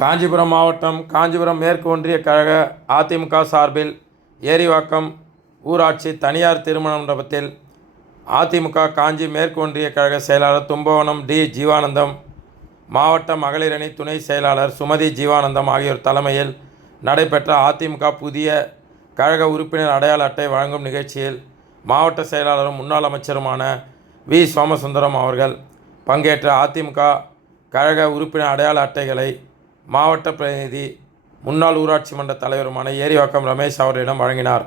காஞ்சிபுரம் மாவட்டம் காஞ்சிபுரம் மேற்கு ஒன்றிய கழக அதிமுக சார்பில் ஏரிவாக்கம் ஊராட்சி தனியார் திருமண மண்டபத்தில் அதிமுக காஞ்சி மேற்கு ஒன்றிய கழக செயலாளர் தும்பவனம் டி. ஜீவானந்தம் மாவட்ட மகளிர் அணி துணை செயலாளர் சுமதி ஜீவானந்தம் ஆகியோர் தலைமையில் நடைபெற்ற அதிமுக புதிய கழக உறுப்பினர் அடையாள அட்டை வழங்கும் நிகழ்ச்சியில் மாவட்ட செயலாளரும் முன்னாள் அமைச்சருமான வி. சோமசுந்தரம் அவர்கள் பங்கேற்ற அதிமுக கழக உறுப்பினர் அடையாள அட்டைகளை மாவட்ட பிரதிநிதி முன்னாள் ஊராட்சி மன்ற தலைவருமான ஏரிவாக்கம் ரமேஷ் அவர்களிடம் வழங்கினார்.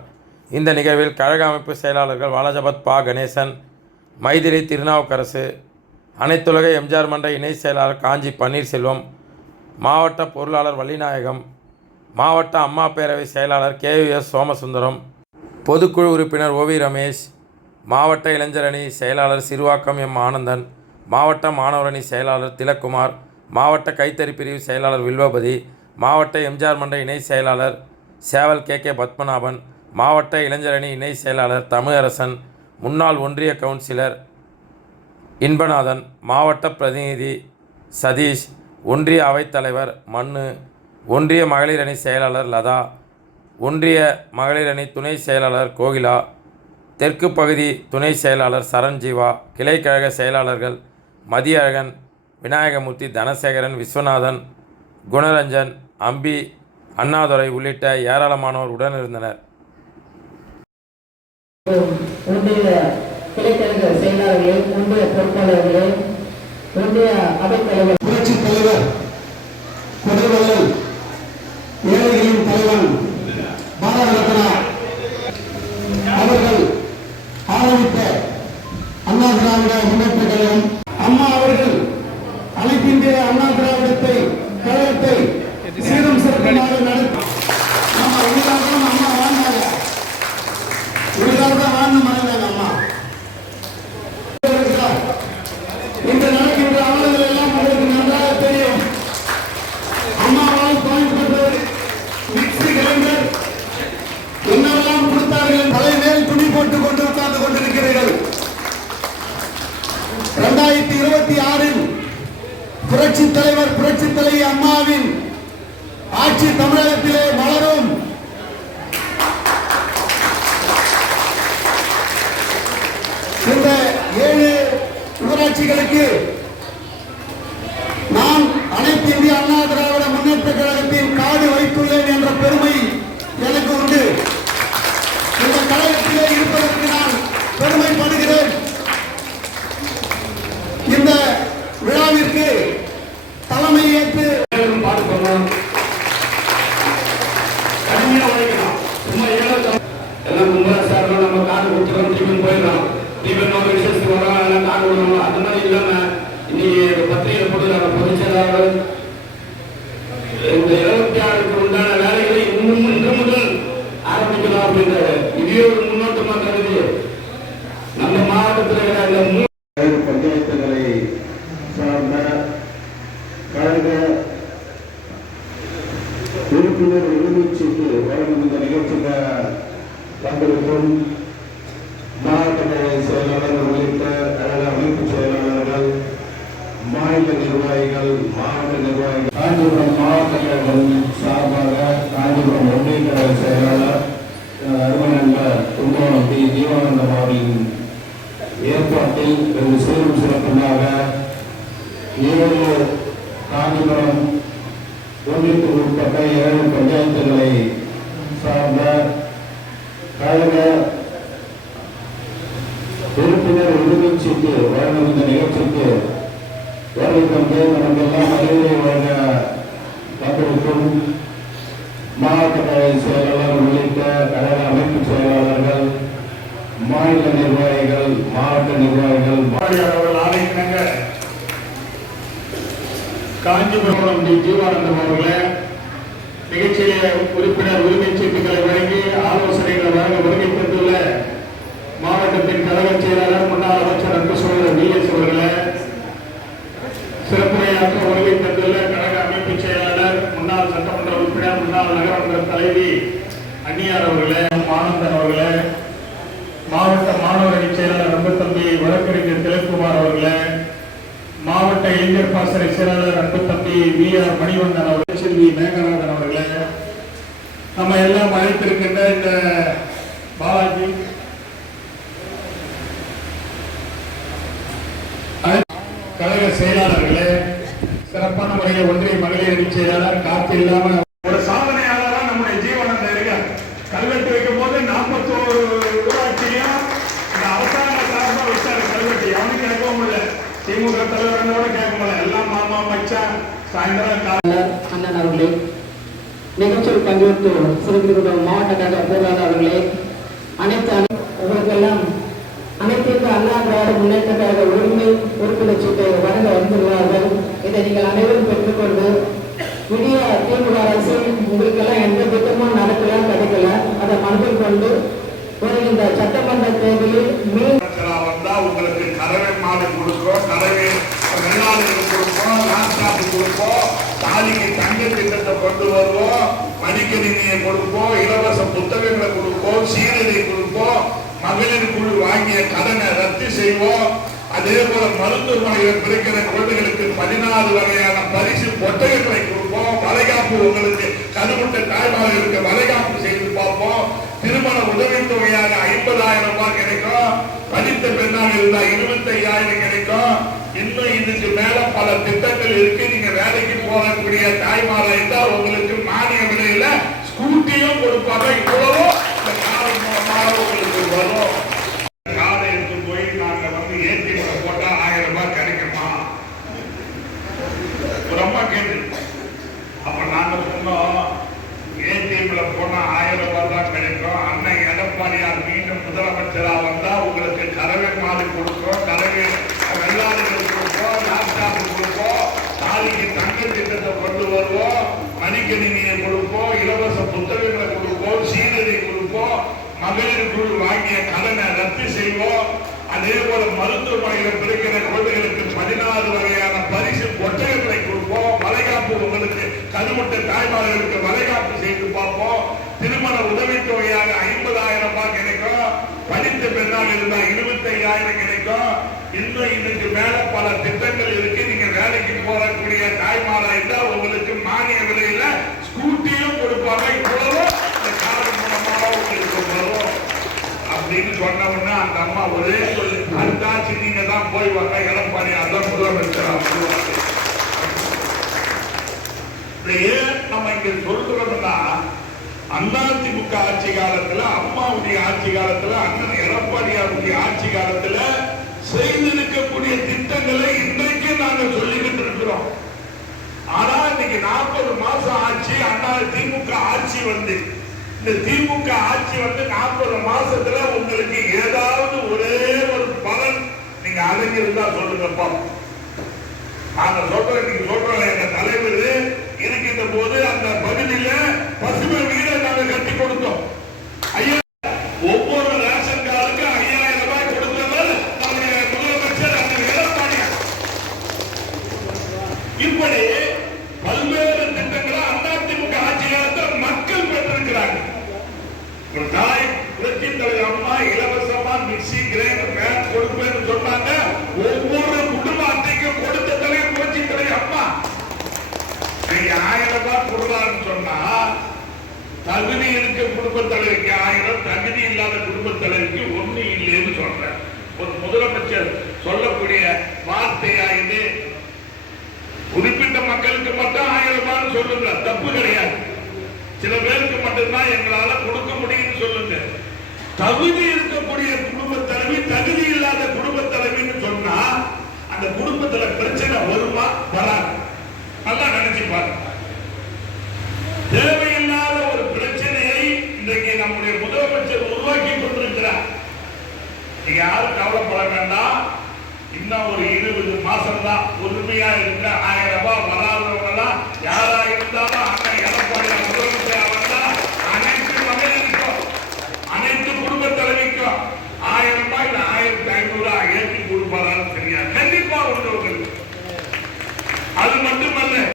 இந்த நிகழ்வில் கழக அமைப்பு செயலாளர்கள் வாலஜபத் பா. கணேசன் மைதிரி திருநாவுக்கரசு அனைத்துலக எம்ஜிஆர் மன்ற இணை செயலாளர் காஞ்சி பன்னீர்செல்வம் மாவட்ட பொருளாளர் வள்ளிநாயகம் மாவட்ட அம்மா பேரவை செயலாளர் கேயுஎஸ் சோமசுந்தரம் பொதுக்குழு உறுப்பினர் ஓவி ரமேஷ் மாவட்ட இளைஞர் அணி செயலாளர் சிறுவாக்கம் எம். ஆனந்தன் மாவட்ட மாணவர் அணி செயலாளர் திலக்குமார் மாவட்ட கைத்தறி பிரிவு செயலாளர் வில்வபதி மாவட்ட எம்ஜிஆர் மன்ற இணை செயலாளர் சேவல் கே கே பத்மநாபன் மாவட்ட இளைஞர் அணி இணை செயலாளர் தமிழரசன் முன்னாள் ஒன்றிய கவுன்சிலர் இன்பநாதன் மாவட்ட பிரதிநிதி சதீஷ் ஒன்றிய அவைத்தலைவர் மன்னு ஒன்றிய மகளிர் அணி செயலாளர் லதா ஒன்றிய மகளிர் அணி துணை செயலாளர் கோகிலா தெற்கு பகுதி துணை செயலாளர் சரண்ஜீவா கிளைக்கழக செயலாளர்கள் மதியழகன் விநாயகமூர்த்தி தனசேகரன் விஸ்வநாதன் குணரஞ்சன் அம்பி அண்ணாதுரை உள்ளிட்ட ஏராளமானோர் உடனிருந்தனர். ஒன்றிய கிளைக்கழக செயலாளர்களே ஒன்றிய பொறுப்பாளர்களே ஒன்றிய அவைத்தலைவர் புரட்சி தலைவர் கொடைவள்ளல் ஏழைகளின் தலைவன் பாரத ரத்னா அவர்கள் ஆரம்பித்த அண்ணா திராவிட முன்னேற்ற கழகம் அனைத்திந்திய அண்ணா திராவிடத்தை கழகத்தை சீரும் சிறப்புமாக நடத்தி நம்ம உங்களுக்காக தான் அம்மா வாழ்ந்தாங்க. உங்களுக்காக வாழ்ந்து மறைந்தாங்க அம்மா இன்று நடக்கின்ற அமல்கள் எல்லாம் உங்களுக்கு நன்றாக தெரியும் அம்மாவால் துணைப்பட்டவர் மிக்சி கிரைண்டர் என்னெல்லாம் கொடுத்தார்கள் தலை மேல் துணி போட்டுக் கொண்டு உட்கார்ந்து கொண்டிருக்கிறீர்கள் இரண்டாயிரத்தி இருபத்தி ஆறில் புரட்சி தலைவர் புரட்சி தலைவி அம்மாவின் ஆட்சி தமிழகத்திலே மலரும் இந்த ஏழு ஊராட்சிகளுக்கு நான் அனைத்து இந்திய அண்ணா திராவிட முன்னேற்ற கழகத்தின் காடு வைத்துள்ளேன் என்ற பெருமை எனக்கு உண்டு இந்த கழகத்திலே இருப்பதற்கு நான் பெருமைப்படுகிறேன் இந்த விழாவிற்கு தலைமை ஏற்று பார்க்கணும் கடுமையா உழைக்கணும் சும்மா ஏழை எல்லாம் கும்பலா சார் நம்ம காடு கொடுத்துறோம் திரும்பி போயிடலாம் திரும்பி நம்ம விசேஷத்துக்கு வரோம் எல்லாம் காடு விடணும் அது மாதிரி இல்லாம இன்னைக்கு பத்திரிகை போட்டு பொதுச் செயலாளர் இந்த இருபத்தி ஆறுக்கு உண்டான வேலைகளை இன்னும் இன்று முதல் ஆரம்பிக்கலாம் அப்படின்ற இதே ஒரு முன்னோட்டமா கருதி நம்ம மாவட்டத்தில் இருக்கிற அந்த மூணு பஞ்சாயத்துகளை சார்ந்த கழக உறுப்பினர் உரிமைச்சீட்டு வழங்கும் இந்த நிகழ்ச்சியில் பங்கெடுக்கும் மாவட்ட கழக செயலாளர் உள்ளிட்ட கழக அமைப்பு செயலாளர்கள் மாநில நிர்வாகிகள் மாவட்ட நிர்வாகிகள் காஞ்சிபுரம் மாவட்ட கழகம் சார்பாக காஞ்சிபுரம் ஒன்றிய கழக செயலாளர் அஹ், அருமை நண்பர் கும்பகோணம் டி ஜீவானந்தம் அவர்களின் ஏற்பாட்டில் வெகு சீரும் சிறப்புமாக ஏழு காஞ்சிபுரம் ஒன்றியத்துக்கு உட்பட்ட ஏழு பஞ்சாயத்துகளை சார்ந்த கழக உறுப்பினர் உரிமைச்சீட்டு வழங்கும் இந்த நிகழ்ச்சிக்கு வருகை தந்து நமக்கு எல்லாம் வழங்க வந்திருக்கும் மாவட்ட செயலாளர் உள்ளிட்ட கழக அமைப்பு செயலாளர்கள் மாநில நிர்வாகிகள் மாவட்ட நிர்வாகிகள் அவர்கள் ஆணைக்கிணங்க காஞ்சிபுரம் டி. ஜீவானந்தம் அவர்களே நிகழ்ச்சியிலே உறுப்பினர் உரிமை சீட்டுகளை வழங்கி ஆலோசனைகளை வழங்க வருகை தந்துள்ள மாவட்டத்தின் கழக செயலாளர் முன்னாள் அமைச்சர் அன்பு சோழர் வி எஸ் அவர்களே சிறப்புரையாற்ற வருகை தந்துள்ள கழக அமைப்பு செயலாளர் முன்னாள் சட்டமன்ற உறுப்பினர் முன்னாள் நகரமன்ற தலைவி அந்நியார் அவர்களே ஆனந்தன் அவர்களே மாவட்ட மாணவர் அணி செயலாளர் அன்புத்தம்பி வழக்கறிஞர் திலக்குமார் அவர்களே மாவட்ட இளைஞர் பாசறை செயலாளர் அன்புத்தம்பி வி ஆர் மணிவண்ணன் அவர்கள் செல்வி மேகநாதன் அவர்களே நம்ம எல்லாம் அழைத்திருக்கின்ற இந்த பாலாஜி கழக செயலாளர்களே சிறப்பான முறையில் ஒன்றிய மகளிர் அணி செயலாளர் காத்து இல்லாம ஒரு சாதனையாளரா நம்முடைய ஜீவனந்த இருக்கார் கல்வெட்டு வைக்கும் போது நாற்பத்தோரு ஊராட்சியும் இந்த அரசாங்க சார்பா வச்சாரு கல்வெட்டு அவனுக்கு கேட்கவும் இல்லை திமுக தலைவரோட கேட்க முடியல எல்லாம் மாமா மச்சான் சாயந்தரம் கா- அண்ணன் அவர்களே நிகழ்ச்சியில் பங்கேற்று சிறப்பித்த மாவட்ட கழக பொருளாளர் அவர்களே அனைத்து அணி- உங்களுக்கெல்லாம் அனைத்து இந்திய அண்ணா திராவிட முன்னேற்ற கழக உரிமை உறுப்பினர் சீட்டை வழங்க வந்துள்ளார்கள். இதை நீங்கள் அனைவரும் பெற்றுக்கொண்டு புதிய திமுக அரசு உங்களுக்கெல்லாம் எந்த திட்டமும் நடக்கல கிடைக்கல. அதை மனதில் கொண்டு இந்த சட்டமன்ற தேர்தலில் உங்களுக்கு கறவை மாடு கொடுப்போம் கறவை கொடுப்போம் லேப்டாப் கொடுப்போம் தாலிக்கு தங்க திட்டத்தை கொண்டு வருவோம். மடிக்கணினியை கொடுப்போம். இலவச புத்தகங்களை கொடுப்போம். சீரடி கொடுப்போம். மகளிர் குழு வாங்கிய கடனை ரத்து செய்வோம். அதே போல மருத்துவமனையில் பிறக்கிற குழந்தைகளுக்கு பதினாறு வகையான பரிசு பொட்டகங்களை கொடுப்போம். வளைகாப்பு உங்களுக்கு கருமுட்ட தாய்மார்களுக்கு வளைகாப்பு செய்து பார்ப்போம். திருமண உதவித்தொகையாக ஐம்பதாயிரம் ரூபாய் கிடைக்கும். படித்த பெண்ணாக இருந்தால் இருபத்தி ஐயாயிரம் கிடைக்கும். இன்னும் இதுக்கு மேல பல திட்டங்கள் இருக்கு. நீங்க வேலைக்கு போகக்கூடிய தாய்மாரா இருந்தா உங்களுக்கு மானிய விலையில ஸ்கூட்டியும் கொடுப்பாங்க. இவ்வளவோ இந்த கார் மூலமாக உங்களுக்கு வரும். காரை எடுத்து போய் நாங்க வந்து ஏடிஎம் போட்டா ஆயிரம் ரூபாய் கிடைக்குமா? ரொம்ப கேட்டு அப்ப நாங்க சொன்னோம் ஏடிஎம்ல போனா ஆயிரம் ரூபாய் தான் கிடைக்கும். அண்ணன் எடப்பாடியார் மீண்டும் முதலமைச்சரா வந்தா உங்களுக்கு கறவை மாடு கொடுக்கும் கறவை வெள்ளாடுகள் நாளைக்கு தங்க திட்டத்தை கொண்டு வருவோம். மணிக்கணினியை கொடுப்போம். இலவச புத்தகங்களை கொடுப்போம். சீரடி கொடுப்போம். மகளிர் குழு வாங்கிய கடனை ரத்து செய்வோம். அதே போல மருத்துவமனையில் பிறக்கிற குழந்தைகளுக்கு பதினாறு வகையான பரிசு ஒட்டகங்களை கொடுப்போம். வளைகாப்பு உங்களுக்கு கருமுட்ட தாய்மார்களுக்கு வளைகாப்பு செய்து பார்ப்போம். திருமண உதவித்தொகையாக ஐம்பதாயிரம் ரூபாய் கிடைக்கும். படித்த பெண்ணால் இருந்தால் இருபத்தி ஐயாயிரம் கிடைக்கும். இன்னும் இதுக்கு மேல பல திட்டங்கள் இருக்கு. வேலைக்கு போறக்கூடிய தாய்மாரா இருந்தா உங்களுக்கு மானிய விலையில ஸ்கூட்டியும் கொடுப்பாங்க. இவ்வளவு இந்த மூலமாக உங்களுக்கு வரும். அப்படின்னு சொன்ன உடனே அந்த அம்மா ஒரே நீங்க தான் போய் வாங்க. எடப்பாடி அதான் முதலமைச்சர் ஏன் நம்ம இங்க சொல்றோம்னா அதிமுக ஆட்சி காலத்துல அம்மாவுடைய ஆட்சி காலத்துல அண்ணன் எடப்பாடியாருடைய ஆட்சி காலத்துல செய்திருக்கக்கூடிய திட்டங்களை இன்றைக்கு நாங்கள் சொல்லிக்கிட்டு இருக்கிறோம் ஆனா இன்னைக்கு நாற்பது மாசம் ஆட்சி அண்ணா திமுக ஆட்சி வந்து. இந்த திமுக ஆட்சி வந்து நாற்பது மாசத்துல உங்களுக்கு ஏதாவது ஒரே ஒரு பலன் நீங்க அறிஞ்சிருந்தா சொல்லுங்கப்பா. நாங்க சொல்றோம் நீங்க சொல்றோம் எங்க தலைவர் இருக்கின்ற போது அந்த பகுதியில பசுமை வீடை நாங்க கட்டி கொடுத்தோம். ஐயா ஒவ்வொரு ரேஷன் கார்டுக்கு ஐயாயிரம் ரூபாய் கொடுத்தவர் நம்முடைய முதலமைச்சர் அந்த எடப்பாடியார் இப்படி பல்வேறு திட்டங்களை அதிமுக ஆட்சி காலத்தில் மக்கள் பெற்றிருக்கிறார்கள் ஒரு தாய் புரட்சி தலைவர் அம்மா இலவசமா மிக்சி கிரைண்டர் ஃபேன் கொடுப்பேன்னு சொன்னாங்க ஒவ்வொரு குடும்ப அட்டைக்கும் கொடுத்த தலைவர் புரட்சி தலைவர் அம்மா நீங்க ஆயிரம் ரூபாய் கொடுக்கலாம்னு சொன்னா தகுதி இருக்க குடும்ப தலைவருக்கு ஆயிரம் தகுதி இல்லாத குடும்ப தலைவருக்கு ஒண்ணு இல்லைன்னு சொல்றேன் ஒரு முதலமைச்சர் சொல்லக்கூடிய வார்த்தையா இது குறிப்பிட்ட மக்களுக்கு மட்டும் ஆயிரம் ரூபாய்னு சொல்லுங்க தப்பு கிடையாது சில பேருக்கு மட்டும்தான் எங்களால கொடுக்க முடியும்னு சொல்லுங்க தகுதி இருக்கக்கூடிய குடும்ப தலைவி தகுதி இல்லாத குடும்ப தலைவின்னு சொன்னா அந்த குடும்பத்துல பிரச்சனை வருமா? வராது. நல்லா நினைச்சு பாருங்க. தேவையில்லாத ஒரு பிரச்சனையை இன்றைக்கு நம்முடைய முதலமைச்சர் உருவாக்கி கொண்டிருக்கிறார். நீங்க யாரும் கவலைப்பட வேண்டாம். இன்னும் ஒரு இருபது மாசம் தான் உரிமையா இருக்க ஆயிரம் ரூபாய் வராதவங்க எல்லாம் யாரா இருந்தாலும் அண்ணன் எடப்பாடி முதலமைச்சரா வந்தா அனைத்து மகளிருக்கும் அனைத்து குடும்ப தலைவிக்கும் ஆயிரம் ரூபாய் இல்ல ஆயிரத்தி ஐநூறு ஏற்றி கொடுப்பாரான்னு தெரியாது கண்டிப்பா உண்டு உங்களுக்கு அது மட்டுமல்ல இதை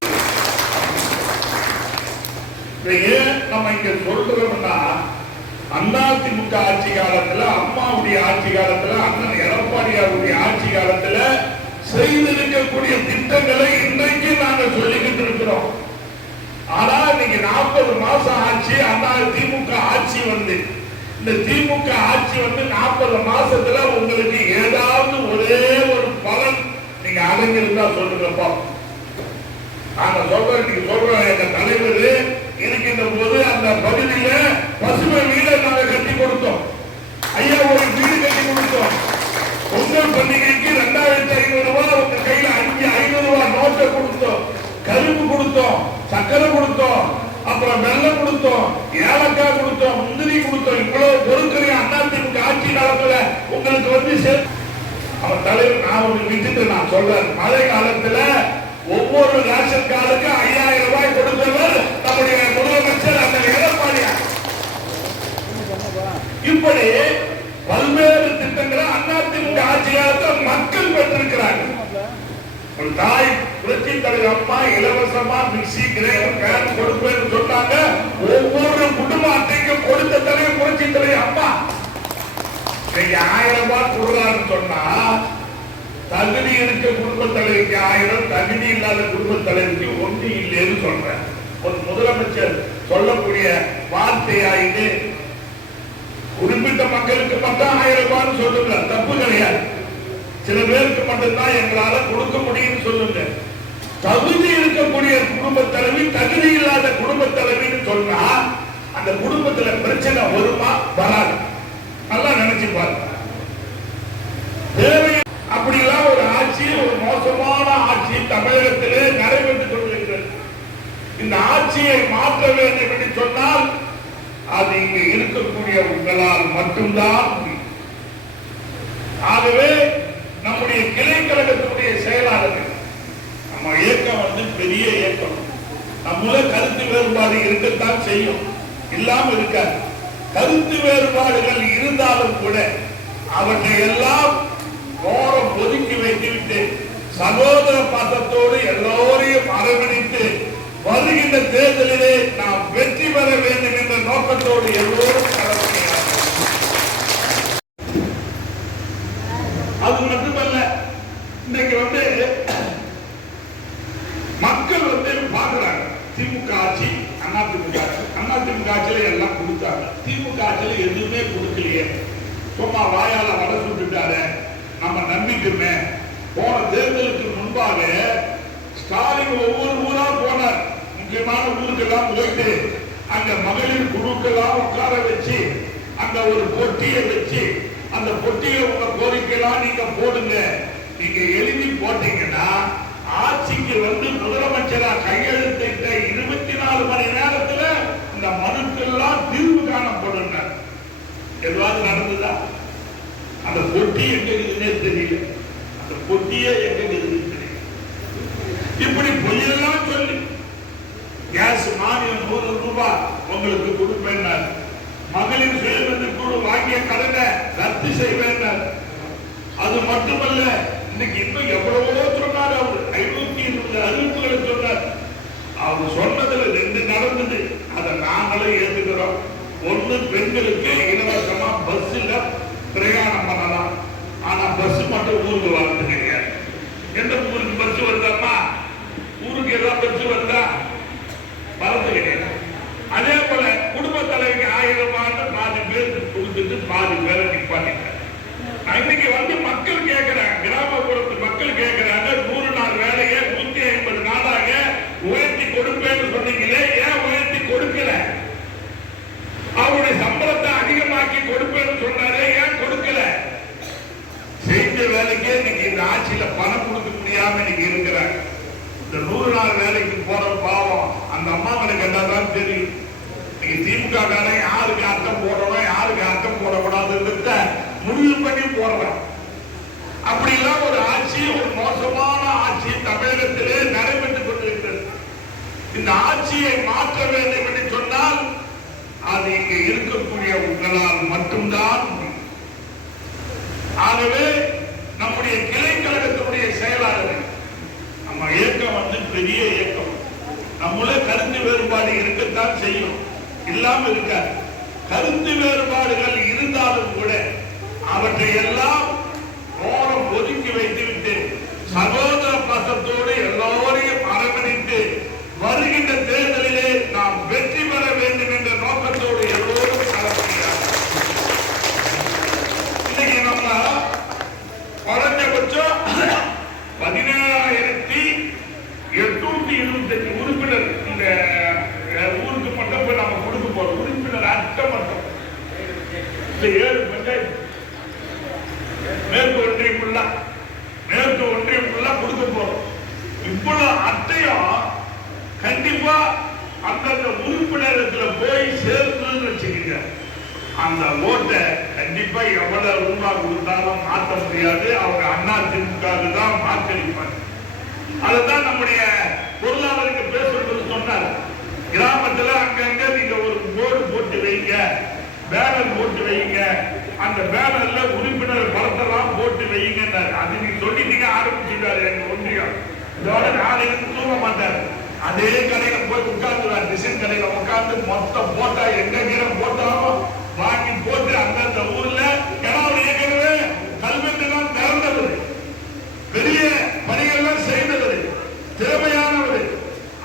ஏன் நம்ம இங்க சொல்றோம்னா அதிமுக ஆட்சி காலத்துல அம்மாவுடைய ஆட்சி காலத்துல அண்ணன் எடப்பாடியாருடைய ஆட்சி காலத்துல செய்திருக்கக்கூடிய திட்டங்களை இன்றைக்கு நாங்கள் சொல்லிக்கிட்டு இருக்கிறோம். ஆனா இன்னைக்கு நாற்பது மாசம் ஆட்சி அண்ணா திமுக ஆட்சி வந்து. இந்த திமுக ஆட்சி வந்து நாற்பது மாசத்துல உங்களுக்கு ஏதாவது ஒரே ஒரு பலன் நீங்க அடைஞ்சிருந்தா சொல்லுங்கப்பா. நாங்க சொல்றோம் சொல்றோம் எங்க தலைவர் இருக்கின்ற போது அந்த பகுதியில பசுமை வீடை நாங்கள் கட்டி கொடுத்தோம். ஐயா ஒரு வீடு கட்டி கொடுத்தோம். பொங்கல் பண்டிகைக்கு ரெண்டாயிரத்தி ஐநூறு ரூபாய் உங்க கையில அஞ்சு ஐநூறு ரூபாய் நோட்டை கொடுத்தோம். கரும்பு கொடுத்தோம் சக்கரை கொடுத்தோம் அப்புறம் வெள்ளம் கொடுத்தோம் ஏலக்காய் கொடுத்தோம் முந்திரி கொடுத்தோம். இவ்வளவு பொருட்களையும் அண்ணாத்திமுக ஆட்சி காலத்துல உங்களுக்கு வந்து சேர்த்து அவர் தலைவர் நான் ஒரு விட்டுட்டு நான் சொல்றேன். மழை காலத்துல ஒவ்வொரு ரேஷன் கார்டுக்கு ஐயாயிரம் ரூபாய் கொடுத்தவன் நம்முடைய முதலமைச்சர் அந்த எடப்பாடியார். இப்படி பல்வேறு திட்டங்களை அதிமுக ஆட்சியாளர்கள் மக்கள் பெற்றிருக்கிறார்கள். ஒரு தாய் புரட்சி தலைவர் அம்மா இலவசமா மிக்சி கிரைண்டர் ஃபேன் கொடுப்பேன்னு சொன்னாங்க. ஒவ்வொரு குடும்ப அட்டைக்கும் கொடுத்த தலைவர் புரட்சி தலைவர் அம்மா. நீங்க ஆயிரம் ரூபாய் கொடுறான்னு சொன்னா தகுதி இருக்க குடும்ப தலைவருக்கு ஆயிரம் தகுதி இல்லாத குடும்ப தலைவருக்கு ஒன்று இல்லைன்னு சொல்றேன். ஒரு முதலமைச்சர் சொல்லக்கூடிய வார்த்தையாயிட்டு குறிப்பிட்ட மக்களுக்கு மட்டும் ஆயிரம் ரூபாய் சொல்லுங்க. தப்பு கிடையாது. சில பேருக்கு மட்டும்தான் எங்களால கொடுக்க முடியும்னு சொல்லுங்க. தகுதி இருக்கக்கூடிய குடும்ப தலைவி தகுதி இல்லாத குடும்ப தலைவின்னு சொன்னா அந்த குடும்பத்துல பிரச்சனை வருமா? வராது. நல்லா நினைச்சு பாருங்க. தேவை அப்படிலாம் ஒரு ஆட்சி ஒரு மோசமான ஆட்சி தமிழகத்தில் இந்த ஆட்சியை மாற்ற வேண்டும் என்று சொன்னால் அது இங்கு இருக்கக்கூடிய உங்களால் மட்டும்தான் முடியும். ஆகவே நம்முடைய கிளை கழகத்தினுடைய செயலாளர்கள் நம்ம இயக்கம் வந்து பெரிய இயக்கம். நம்மள கருத்து வேறுபாடு இருக்கத்தான் செய்யும். இல்லாம இருக்காது. கருத்து வேறுபாடுகள் இருந்தாலும் கூட அவற்றை எல்லாம் ஓரம் ஒதுக்கி வைத்துவிட்டு சகோதர பாசத்தோடு எல்லோரையும் அரவணைத்து வருகின்ற தேர்தலிலே நாம் வெற்றி பெற வேண்டும் என்ற நோக்கத்தோடு எல்லோரும் அது மட்டுமல்ல இன்னைக்கு வந்து மக்கள் வந்து பாக்குறாங்க திமுக ஆட்சி அண்ணா திமுக ஆட்சி. அண்ணா திமுக ஆட்சியில எல்லாம் கொடுத்தாங்க. திமுக ஆட்சியில எதுவுமே கொடுக்கலையே. சும்மா வாயால வட சுட்டுட்டாரு. நம்ம நம்பிட்டுமே. போன தேர்தலுக்கு முன்பாக ஸ்டாலின் ஒவ்வொரு ஊரா போனார். முக்கியமான ஊருக்கெல்லாம் போயிட்டு அந்த மகளிர் குழுக்கெல்லாம் உட்கார வச்சு அந்த ஒரு பொட்டியை வச்சு அந்த பொட்டியில உங்க கோரிக்கைலாம் நீங்க போடுங்க. நீங்க எழுதி போட்டீங்கன்னா ஆட்சிக்கு வந்து முதலமைச்சரா கையெழுத்திட்ட இருபத்தி நாலு மணி நேரத்துல இந்த மனுக்கெல்லாம் தீர்வு காணப்படும் எதுவாது நடந்ததா? அந்த பொட்டி எங்க இருக்குதுன்னே தெரியல. அந்த பொட்டியே எங்க இருக்குதுன்னு தெரியல. இப்படி பொய்யெல்லாம் சொல்லி கேஸ் மானியம் நூறு ரூபாய் உங்களுக்கு கொடுப்பேன் மகளிர் சுயமந்து குழு வாங்கிய கடனை ரத்து செய்வேன் அது மட்டுமல்ல இன்னைக்கு இன்னும் எவ்வளவோ சொன்னார் அவர். ஐநூத்தி இருபது அறிவிப்புகளை சொன்னார். அவர் சொன்னதுல ரெண்டு நடந்தது. அதை நாங்களும் ஏத்துக்கிறோம். ஒண்ணு பெண்களுக்கு இலவசமா பஸ்ல பிரயாணம் பண்ணலாம். ஆனா பஸ் மட்டும் ஊருக்கு வரது கிடையாது. எந்த ஊருக்கு பஸ் வருதாமா ஊருக்கு எல்லாத்தையும் பஸ் வருதா வரது கிடையாது அதே போல குடும்ப தலைவிக்கு ஆயிரம் ரூபாய் பாதி பேருக்கு கொடுத்துட்டு பாதி பேரை நிப்பாட்டிட்டாங்க இன்னைக்கு வந்து மக்கள் கேட்கிறாங்க கிராமப்புறத்து மக்கள் கேட்கிறாங்க நூறு நாள் வேலையை நூத்தி ஐம்பது நாளாக உயர்த்தி கொடுப்பேன்னு சொன்னீங்களே ஏன் உயர்த்தி கொடுக்கல? அவருடைய சம்பளத்தை அதிகமாக்கி கொடுப்பேன்னு சொன்னாரே ஏன் கொடுக்கல? செஞ்ச வேலைக்கே இன்னைக்கு இந்த ஆட்சியில பணம் கொடுக்க முடியாம இன்னைக்கு இருக்கிறாங்க. இந்த நூறு நாள் வேலைக்கு போற பாவம் அந்த அம்மாவனை கண்டாதான் தெரியும். இன்னைக்கு திமுக காரன் முடிவு பண்ணி போடுறான் அப்படிலாம் ஒரு ஆட்சி ஒரு மோசமான ஆட்சி தமிழகத்திலே நடைபெற்றுக் கொண்டிருக்கிறது. இந்த ஆட்சியை மாற்ற வேண்டும் என்று சொன்னால் அது இங்கே இருக்கக்கூடிய உங்களால் மட்டும்தான் ஆகவே நம்முடைய கிளை கழகத்தினுடைய செயலாளர்கள் நம்ம இயக்கம் வந்து பெரிய இயக்கம். நம்மளே கருத்து வேறுபாடு இருக்கத்தான் செய்யும். இல்லாம இருக்காது. கருத்து வேறுபாடுகள் இருந்தாலும் கூட அவற்றை எல்லாம் ஓரம் ஒதுக்கி வைத்துவிட்டு சகோதர பாசத்தோடு எல்லோரையும் அரவணைத்து வருகின்ற தேர்தலிலே நாம் வெற்றி பெற வேண்டும் என்ற நோக்கத்தோடு எல்லோரும் களப்படுகிறார்கள் இன்னைக்கு நம்ம குறைஞ்சபட்சம் பதினேழாயிரத்தி எட்நூத்தி இருபத்தி அஞ்சு உறுப்பினர் இந்த அஹ், ஊருக்கு மட்டும் போய் நம்ம கொடுக்க போறோம் உறுப்பினர் அட்டை மட்டும் இந்த ஏழு பஞ்சாயத்து மேற்கு ஒன்றியம் ஃபுல்லா மேற்கு ஒன்றியம் ஃபுல்லா கொடுக்க போறோம். இவ்வளவு அட்டையும் கண்டிப்பா அந்தந்த உறுப்பினரத்துல போய் சேர்ந்துன்னு வச்சுக்கோங்க. அந்த ஓட்டை கண்டிப்பா எவ்வளவு ரூபா கொடுத்தாலும் மாற்ற முடியாது. அவங்க அண்ணா திமுக தான் வாக்களிப்பாங்க. அதுதான் நம்முடைய பொருளாதாரங்க பேசுறது சொன்னார். கிராமத்துல அங்கங்க நீங்க ஒரு போர்டு போட்டு வைங்க. பேனர் போட்டு வைங்க. அந்த பேனர்ல உறுப்பினர் படத்தெல்லாம் போட்டு வைங்கன்னாரு அது நீங்க சொல்லிட்டீங்க ஆரம்பிச்சுட்டாரு எங்க ஒன்றியம் இதோட நாளைக்கு தூங்க மாட்டாரு. அதே கடையில போய் உட்கார்ந்துருவார். டிசைன் கடையில உட்கார்ந்து மொத்த போட்டா எங்க கீரை போட்டாலும் வாங்கி போட்டு அந்த ஊர்ல ஏன்னா அவர் ஏற்கனவே கல்வெட்டு தான் திறந்தவர் பெரிய பணிகள்லாம் செய்தவர் திறமையானவர்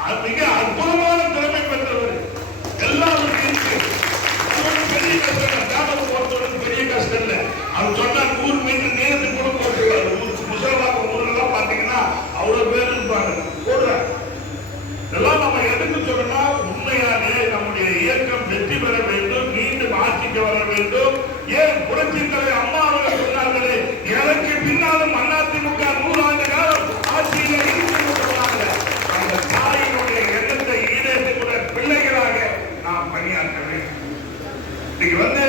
அது மிக அற்புதமான திறமை பெற்றவர் எல்லாருக்கும் இருக்கு அது ஒரு பெரிய கஷ்டம் இல்லை. கிராமத்து பொறுத்தவரைக்கும் பெரிய கஷ்டம் இல்லை அவர் சொன்னா நூறு மீட்டர் நேரத்துக்கு கூட போட்டுருவாரு ஊர் முசலவாக்கம் ஊர்லாம் பாத்தீங்கன்னா அவ்வளவு பேர் இருப்பாங்க போடுறாங்க இதெல்லாம் நம்ம எதுக்கு சொல்லணும்னா உண்மையாலே நம்முடைய இயக்கம் வெற்றி பெற வேண்டும் மீண்டும் ஆட்சிக்கு வர வேண்டும் ஏன் புரட்சி தலைவர் அம்மா அவர்கள் சொன்னார்களே எனக்கு பின்னாலும் அதிமுக நூறாண்டு காலம் ஆட்சியில் இருக்கும் சொன்னாங்க அந்த தாயினுடைய எண்ணத்தை ஈடேற்றுகிற பிள்ளைகளாக நாம் பணியாற்ற வேண்டும் இன்னைக்கு வந்து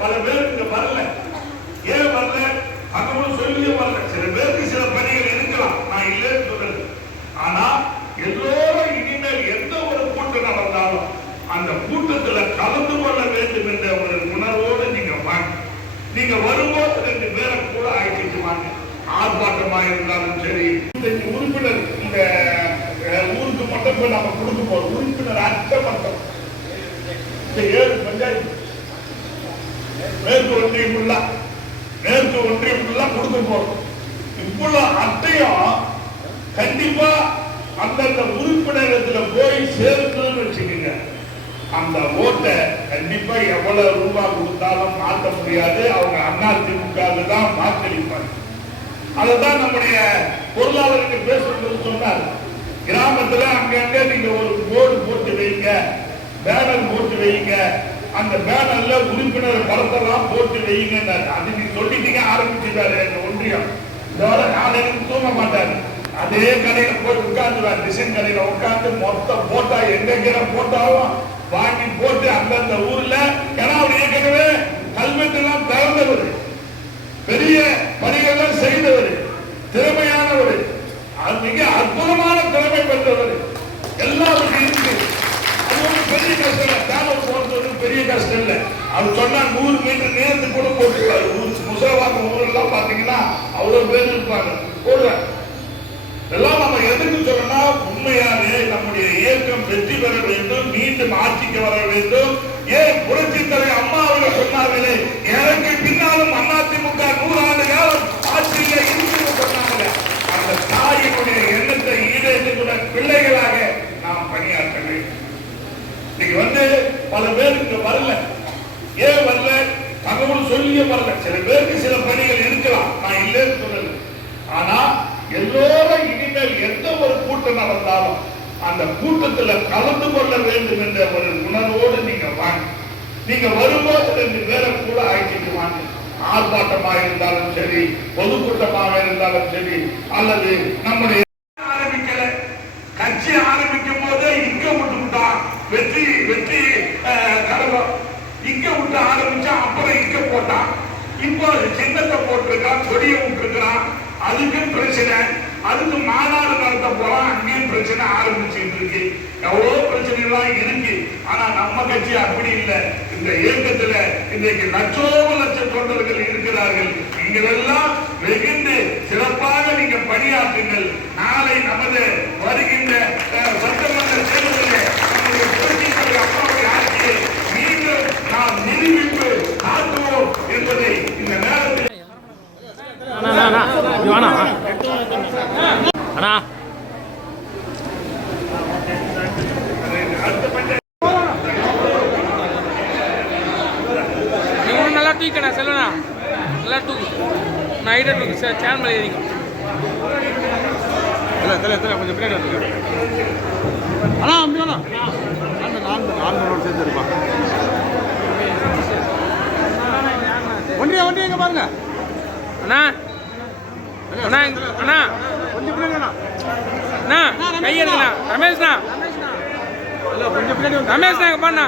பல பேருக்கு இங்க வரல. ஏன் வரல? தகவல் சொல்லியே வரல. சில பேருக்கு சில பணிகள் இருக்கலாம். நான் இல்லைன்னு சொல்றது. ஆனா எல்லோரும் இனிமேல் எந்த ஒரு கூட்டம் நடந்தாலும் அந்த கூட்டத்துல கலந்து கொள்ள வேண்டும் என்ற ஒரு உணர்வோடு நீங்க வாங்க. நீங்க வரும்போது ரெண்டு பேரை கூட அழைச்சிட்டு வாங்க. ஆர்ப்பாட்டமா இருந்தாலும் சரி. உறுப்பினர் இந்த ஊருக்கு மட்டும் போய் நம்ம கொடுக்க போறோம். உறுப்பினர் அட்டை மட்டும் இந்த ஏழு பஞ்சாயத்து. மேற்கு ஒன்றியம் ஃபுல்லா மேற்கு ஒன்றியம் ஃபுல்லா கொடுக்க போறோம். இவ்வளவு அட்டையும் கண்டிப்பா அந்தந்த உறுப்பினரத்துல போய் சேர்ந்துன்னு வச்சுக்கோங்க. அந்த ஓட்டை கண்டிப்பா எவ்வளவு ரூபாய் கொடுத்தாலும் மாற்ற முடியாது. அவங்க அண்ணா திமுக தான் வாக்களிப்பாங்க. அதுதான் நம்முடைய பொருளாதாரங்க பேசுறது சொன்னார் கிராமத்துல அங்கங்க நீங்க ஒரு போர்டு போட்டு வைங்க. பேனர் போட்டு வைங்க. அந்த பேனர்ல உறுப்பினர் படத்தெல்லாம் போட்டு வைங்க அது நீ சொல்லிட்டீங்க ஆரம்பிச்சுட்டாரு எங்க ஒன்றியம். இதோட நாளைக்கு தூங்க மாட்டாரு. அதே கடையில போய் உட்கார்ந்துவார் டிசைன் கடையில உட்கார்ந்து மொத்த போட்டா எங்கே கீரை போட்டாலும் வாங்கி போட்டு அந்தந்த ஊர்ல ஏன்னா அவர் ஏற்கனவே கல்வெட்டு எல்லாம் திறந்தவர். பெரிய பணிகள்லாம் செய்தவர். திறமையானவர். அது மிக அற்புதமான திறமை பெற்றவர். எல்லாருக்கும் இருக்கு பெரிய கஷ்டம் இல்லை தேவை போறது பெரிய கஷ்டம் இல்லை. அவர் சொன்னா நூறு மீட்டர் நேரத்துக்கு கூட போட்டுருக்காரு. ஊர் முசலவாக்கம் ஊரெல்லாம் பாத்தீங்கன்னா அவ்வளவு பேர் இருப்பாங்க. போடுறாங்க இதெல்லாம் நம்ம எதுக்கு சொல்லணும்னா உண்மையாலே நம்முடைய இயக்கம் வெற்றி பெற வேண்டும் மீண்டும் ஆட்சிக்கு வர வேண்டும். ஏன் புரட்சி தலை அம்மா அவர்கள் சொன்னார்களே எனக்கு பின்னாலும் அதிமுக நூறாண்டு காலம் ஆட்சியில இருக்குன்னு சொன்னாங்க அந்த தாயினுடைய எண்ணத்தை ஈடேற்றுகிற பிள்ளைகளாக நாம் பணியாற்ற வேண்டும். இன்னைக்கு வந்து பல பேர் இங்க வரல. ஏன் வரல? தகவல் சொல்லியே வரல. சில பேருக்கு சில பணிகள் இருக்கலாம். நான் இல்லைன்னு சொல்லல. ஆனா எல்லோரும் இனிமேல் எந்த ஒரு கூட்டம் நடந்தாலும் அந்த கூட்டத்துல கலந்து கொள்ள வேண்டும் என்ற ஒரு உணர்வோடு நீங்க வாங்க. நீங்க வரும்போது ரெண்டு பேரை கூட அழைச்சிட்டு வாங்க. ஆர்ப்பாட்டமாக இருந்தாலும் சரி பொதுக்கூட்டமாக இருந்தாலும் சரி அல்லது நம்முடைய ஆரம்பிக்கல கட்சி ஆரம்பிக்கும் போதே இங்க விட்டு விட்டான் வெற்றி வெற்றி அஹ், கழகம் இங்க விட்டு ஆரம்பிச்சா அப்புறம் இங்க போட்டான் இப்போ சின்னத்தை போட்டிருக்கான் கொடியை விட்டுருக்கிறான் அதுக்கும் பிரச்சனை அதுக்கு மாநாடு நடத்த போறான் அங்கேயும் பிரச்சனை ஆரம்பிச்சுட்டு இருக்கு எவ்வளவு பிரச்சனைலாம் இருக்கு ஆனா நம்ம கட்சி அப்படி இல்லை இந்த இயக்கத்துல எவ்வளவு லட்சம் தொண்டர்கள் இருக்கிறார்கள். நீங்களெல்லாம் வெகுண்டு சிறப்பாக நீங்க பணியாற்றுங்கள். நாளை நமது வருகின்ற சட்டமன்ற தேர்தலில் நம்முடைய புரட்சி தலைவர் ஆட்சியை மீண்டும் நாம் காட்டுவோம் என்பதை இந்த நேரத்தில் அண்ணா, அண்ணா, அண்ணா, இங்க வாண்ணா. தூக்கண்ணா செல்வண்ணா நல்லா தூக்கு சார் சேனல் மேலே ஏறிக்கும் இல்லை தெரியல தெரியல கொஞ்சம் பின்னாடி அண்ணா அப்படி வேணா நான்கு நான்கு நான்கு சேர்ந்து இருப்பான் வண்டியா வண்டி எங்க பாருங்க. அண்ணா. அண்ணா இங்க- அண்ணா. கொஞ்சம் பின்னாடி அண்ணா கை எடுங்கண்ணா. ரமேஷ்ண்ணா வந்து ரமேஷ்ண்ணா இங்கே பண்ணா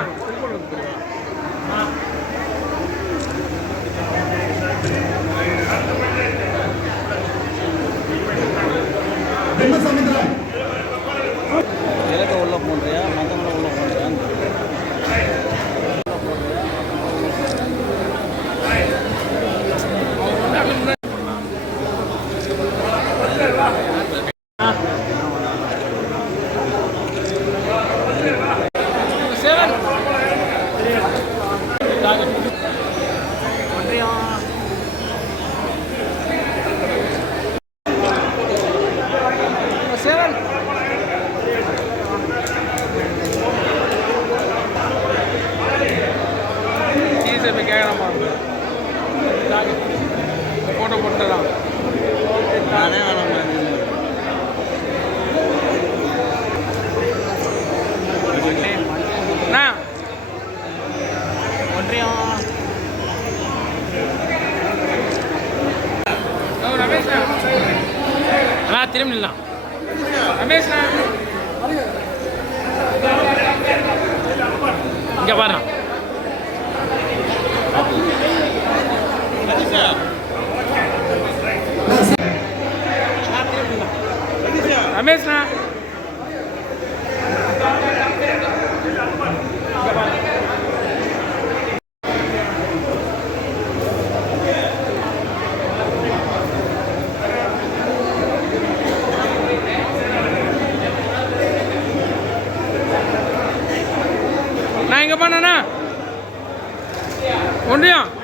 இங்கே பாருண்ணா. ரமேஷ்ண்ணா. நான் இங்கே பண்ணண்ணா ஒன்றியம்